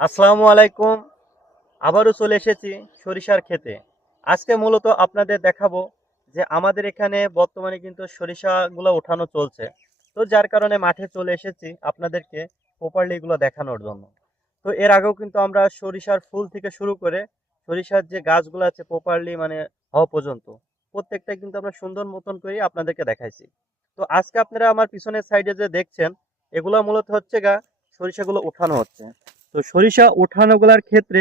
আসসালামু আলাইকুম। আবারও চলে এসেছি সরিষার ক্ষেতে। আজকে মূলত আপনাদের দেখাবো যে আমাদের এখানে বর্তমানে কিন্তু সরিষাগুলো ওঠানো চলছে। তো যার কারণে মাঠে চলে এসেছি আপনাদেরকে প্রপারলি এগুলো দেখানোর জন্য। তো এর আগেও কিন্তু আমরা সরিষার ফুল থেকে শুরু করে সরিষার যে গাছগুলো আছে প্রপারলি মানে হওয়া পর্যন্ত প্রত্যেকটা কিন্তু আমরা সুন্দর মতন করে আপনাদেরকে দেখাইছি। তো আজকে আপনারা আমার পিছনের সাইডে যে দেখছেন, এগুলো মূলত হচ্ছে গা সরিষাগুলো ওঠানো হচ্ছে। তো সরিষা ওঠানোগুলার ক্ষেত্রে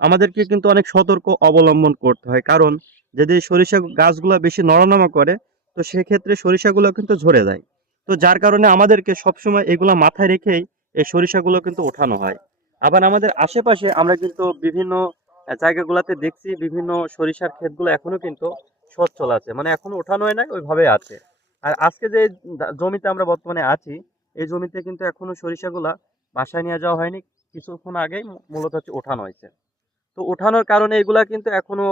আমাদেরকে কিন্তু অনেক সতর্ক অবলম্বন করতে হয়। কারণ যদি সরিষা গাছগুলো বেশি নড়ানড়া করে, তো সেক্ষেত্রে সরিষাগুলো কিন্তু ঝরে যায়। তো যার কারণে আমাদেরকে সবসময় এগুলো মাথায় রেখেই এই সরিষাগুলো কিন্তু ওঠানো হয়। আবার আমাদের আশেপাশে আমরা কিন্তু বিভিন্ন জায়গাগুলোতে দেখছি বিভিন্ন সরিষার ক্ষেতগুলো এখনও কিন্তু সচ্ছল আছে। মানে এখনও ওঠানো হয় নাই, ওইভাবে আছে। আর আজকে যে জমিতে আমরা বর্তমানে আছি, এই জমিতে কিন্তু এখনও সরিষাগুলা বাসায় নিয়ে যাওয়া হয়নি। কিছুক্ষণ আগেই মূলত হচ্ছে ওঠানো হয়েছে। তো ওঠানোর কারণে এগুলা কিন্তু এখনও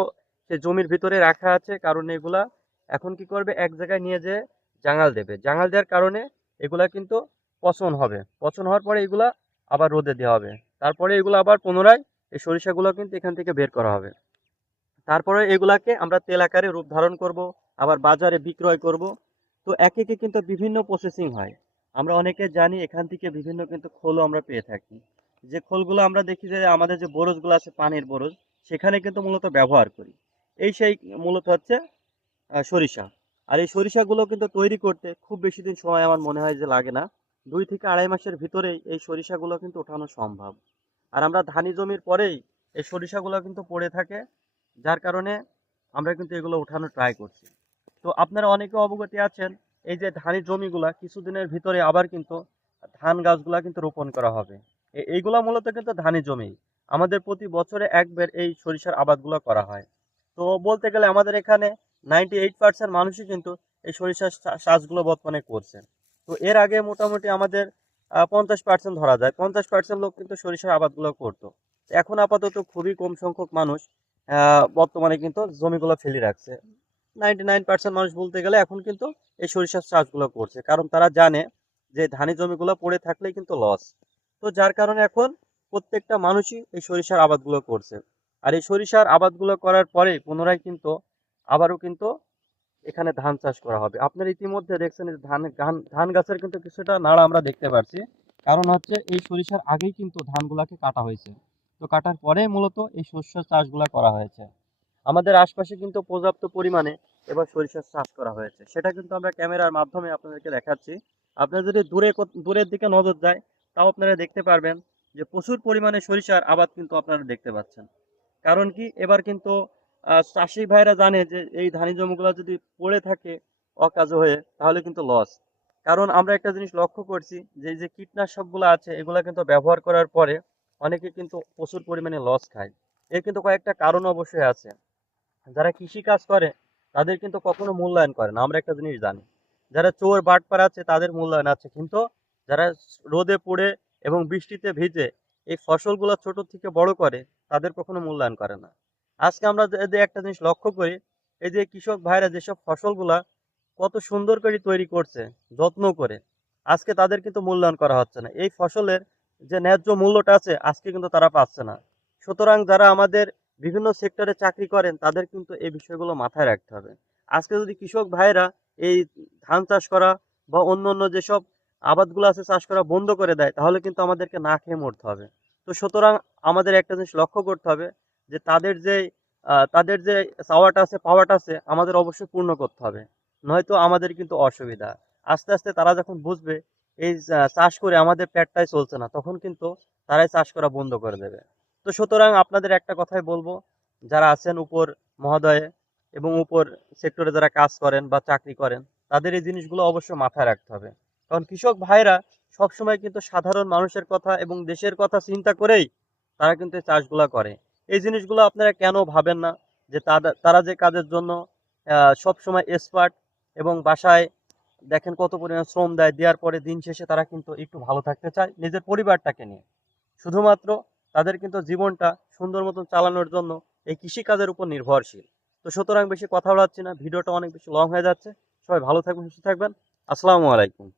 সে জমির ভিতরে রাখা আছে, কারণ এগুলা এখন কি করবে? এক জায়গায় নিয়ে যেয়ে জাঙাল দেবে। জাঙাল দেওয়ার কারণে এগুলা কিন্তু পচন হবে। পচন হওয়ার পরে এগুলা আবার রোদে দেওয়া হবে। তারপরে এগুলো আবার পুনরায় এই সরিষাগুলো কিন্তু এখান থেকে বের করা হবে। তারপরে এগুলাকে আমরা তেল আকারে রূপ ধারণ করব, আবার বাজারে বিক্রয় করব। তো এক একে কিন্তু বিভিন্ন প্রসেসিং হয়। আমরা অনেকে জানি এখান থেকে বিভিন্ন কিন্তু খোলও আমরা পেয়ে থাকি। যে খোলগুলো আমরা দেখি যে আমাদের যে বরজগুলো আছে, পানির বরজ, সেখানে কিন্তু মূলত ব্যবহার করি। এই সেই মূলত হচ্ছে সরিষা। আর এই সরিষাগুলো কিন্তু তৈরি করতে খুব বেশি দিন সময় আমার মনে হয় যে লাগে না। দুই থেকে আড়াই মাসের ভিতরেই এই সরিষাগুলো কিন্তু ওঠানো সম্ভব। আর আমরা ধানি জমির পরেই এই সরিষাগুলো কিন্তু পড়ে থাকে, যার কারণে আমরা কিন্তু এগুলো উঠানো ট্রাই করছি। তো আপনারা অনেকে অবগতি আছেন, এই যে ধানি জমিগুলা কিছুদিনের ভিতরে আবার কিন্তু ধান গাছগুলা কিন্তু রোপণ করা হবে। এইগুলা মূলত কিন্তু ধানি জমি। আমাদের প্রতি বছরে একবার এই সরিষার আবাদগুলো করা হয়। তো বলতে গেলে আমাদের এখানে নাইনটি এইট পার্সেন্ট মানুষই কিন্তু এই সরিষার চাষগুলো বর্তমানে করছে। তো এর আগে মোটামুটি আমাদের পঞ্চাশ পার্সেন্ট ধরা যায়। পঞ্চাশ পার্সেন্ট লোক কিন্তু সরিষার আবাদগুলো করতো। এখন আপাতত খুবই কম সংখ্যক মানুষ বর্তমানে কিন্তু জমিগুলো ফেলে রাখছে। নাইনটি নাইন পার্সেন্ট মানুষ বলতে গেলে এখন কিন্তু এই সরিষার চাষগুলো করছে। কারণ তারা জানে যে ধানি জমিগুলো পড়ে থাকলেই কিন্তু লস তো যার কারণে এখন প্রত্যেকটা মানুষই এই সরিষার আবাদগুলো করছে। আর এই সরিষার আবাদগুলো করার পরে পুনরায় কিন্তু আবারও কিন্তু এখানে ধান চাষ করা হবে। আপনারা ইতিমধ্যে দেখছেন ধান ধান গাছের কিন্তু কিছুটা নাড়া আমরা দেখতে পাচ্ছি কারণ হচ্ছে এই সরিষার আগেই কিন্তু ধানগুলাকে কাটা হয়েছে। তো কাটার পরে মূলত এই শস্য চাষগুলা করা হয়েছে। আমাদের আশপাশে কিন্তু পর্যাপ্ত পরিমাণে এবার সরিষার চাষ করা হয়েছে। সেটা কিন্তু আমরা ক্যামেরার মাধ্যমে আপনাদেরকে দেখাচ্ছি। আপনারা যদি দূরে দূরের দিকে নজর যায় তাও আপনারা দেখতে পারবেন যে প্রচুর পরিমাণে সরিষার আবাদ কিন্তু আপনারা দেখতে পাচ্ছেন। কারণ কি? এবার কিন্তু চাষি ভাইরা জানে যে এই ধানি জমিগুলো যদি পড়ে থাকে অকাজ হয়ে, তাহলে কিন্তু লস কারণ আমরা একটা জিনিস লক্ষ্য করছি যে যে কীটনাশকগুলো আছে, এগুলো কিন্তু ব্যবহার করার পরে অনেকে কিন্তু প্রচুর পরিমাণে লস খায়। এর কিন্তু কয়েকটা কারণ অবশ্যই আছে। যারা কৃষি কাজ করে, তাদের কিন্তু কখনো মূল্যায়ন করে না, আমরা একটা জিনিস জানি। যারা চোর, বাটপার আছে, তাদের মূল্যায়ন আছে। কিন্তু যারা রোদে পড়ে এবং বৃষ্টিতে ভিজে এই ফসলগুলো ছোট থেকে বড় করে, তাদের কখনো মূল্যায়ন করে না। আজকে আমরা যদি একটা জিনিস লক্ষ্য করি, এই যে কৃষক ভাইরা যেসব ফসলগুলা কত সুন্দর করে তৈরি করছে, যত্ন করে, আজকে তাদের কিন্তু মূল্যায়ন করা হচ্ছে না। এই ফসলের যে ন্যায্য মূল্যটা আছে, আজকে কিন্তু তারা পাচ্ছে না। সুতরাং যারা আমাদের বিভিন্ন সেক্টরে চাকরি করেন, তাদের কিন্তু এই বিষয়গুলো মাথায় রাখতে হবে। আজকে যদি কৃষক ভাইরা এই ধান চাষ করা বা অন্য অন্য যেসব আবাদগুলো আছে, চাষ করা বন্ধ করে দেয়, তাহলে কিন্তু আমাদেরকে না খেয়ে মরতে হবে। তো সুতরাং আমাদের একটা জিনিস লক্ষ্য করতে হবে যে তাদের যে তাদের যে চাওয়াটা আছে, পাওয়াটা আছে, আমাদের অবশ্যই পূর্ণ করতে হবে। নয়তো আমাদের কিন্তু অসুবিধা। আস্তে আস্তে তারা যখন বুঝবে, এই চাষ করে আমাদের পেটটাই চলছে না, তখন কিন্তু তারাই চাষ করা বন্ধ করে দেবে। তো সুতরাং আপনাদের একটা কথাই বলব, যারা আছেন উপর মহোদয়ে এবং উপর সেক্টরে যারা কাজ করেন বা চাকরি করেন, তাদের এই জিনিসগুলো অবশ্যই মাথায় রাখতে হবে। কারণ কৃষক ভাইরা সবসময় কিন্তু সাধারণ মানুষের কথা এবং দেশের কথা চিন্তা করেই তারা কিন্তু চাষগুলা করে। এই জিনিসগুলো আপনারা কেন ভাবেন না? যে তারা- তারা যে কাজের জন্য সব সময় এক্সপার্ট এবং বাসায় দেখেন কত পরিমাণ শ্রম দেয়, দেওয়ার পরে দিন শেষে তারা কিন্তু একটু ভালো থাকতে চায় নিজের পরিবারটাকে নিয়ে। শুধুমাত্র তাদের কিন্তু জীবনটা সুন্দর মতন চালানোর জন্য এই কৃষিকাজের উপর নির্ভরশীল। তো সুতরাং বেশি কথা বলাচ্ছি না, ভিডিওটা অনেক বেশি লং হয়ে যাচ্ছে। সবাই ভালো থাকবেন, সুস্থ থাকবেন। আসসালামু আলাইকুম।